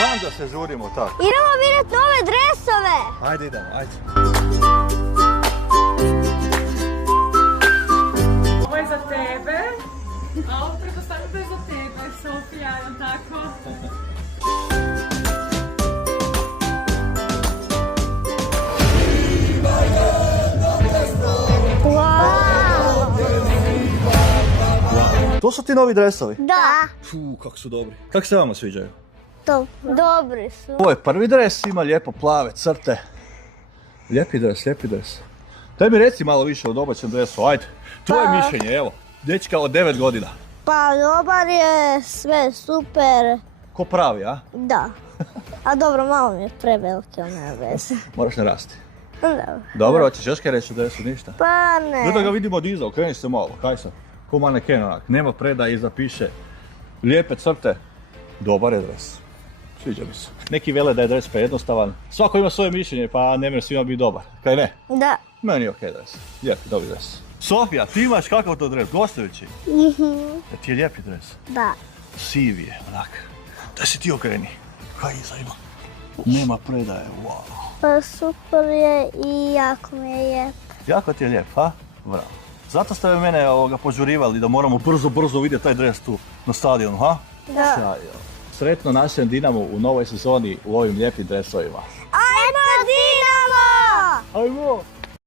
Znam da se žurimo tako. Idemo vidjeti nove dresove. Ajde idemo, ajde. Ovo je za tebe, a ovo pretpostavljam da je za tebe, Sofija, je li tako? To su ti novi dresovi? Da. Kako su dobri. Kako se vama sviđaju? Dobri su. Ovo je prvi dres, ima lijepo plave crte. Lijepi dres, lijepi dres. Daj mi reci malo više o domaćem dresu, ajde. Tvoje mišljenje, evo. Dečka od 9 godina. Pa dobar je, sve super. Ko pravi, a? Da. A dobro, malo mi je prevelike, nema veze. Moraš narasti. Dobro. Dobro, hoćeš još kaj reći o dresu, ništa? Pa ne. Gdje da ga vidimo od iza, okreni se malo, kaj sam? Ko maneken onak, nema predaje, iza piše. Lijepe crte. Dobar je dres. Sviđa mi se. Neki vele da je dres prejednostavan. Svako ima svoje mišljenje, pa ne mre svima biti dobar. Kaj ne? Da. Meni je okej dres. Lijepi, dobri dres. Sofija, ti imaš kakav to dres? Gostujući? Da ti je lijepi dres? Da. Sivi je, onak. Da si ti okreni. Kaj iza ima? Nema predaje, wow. Pa super je i jako mi je lijep. Jako ti je lijep, ha? Bravo. Zato ste mene požurivali da moramo brzo vidjeti taj dres tu na stadionu, ha? Da. Sjajno. Sretno našem Dinamu u novoj sezoni u ovim lijepim dresovima. Ajmo Dinamo! Ajmo!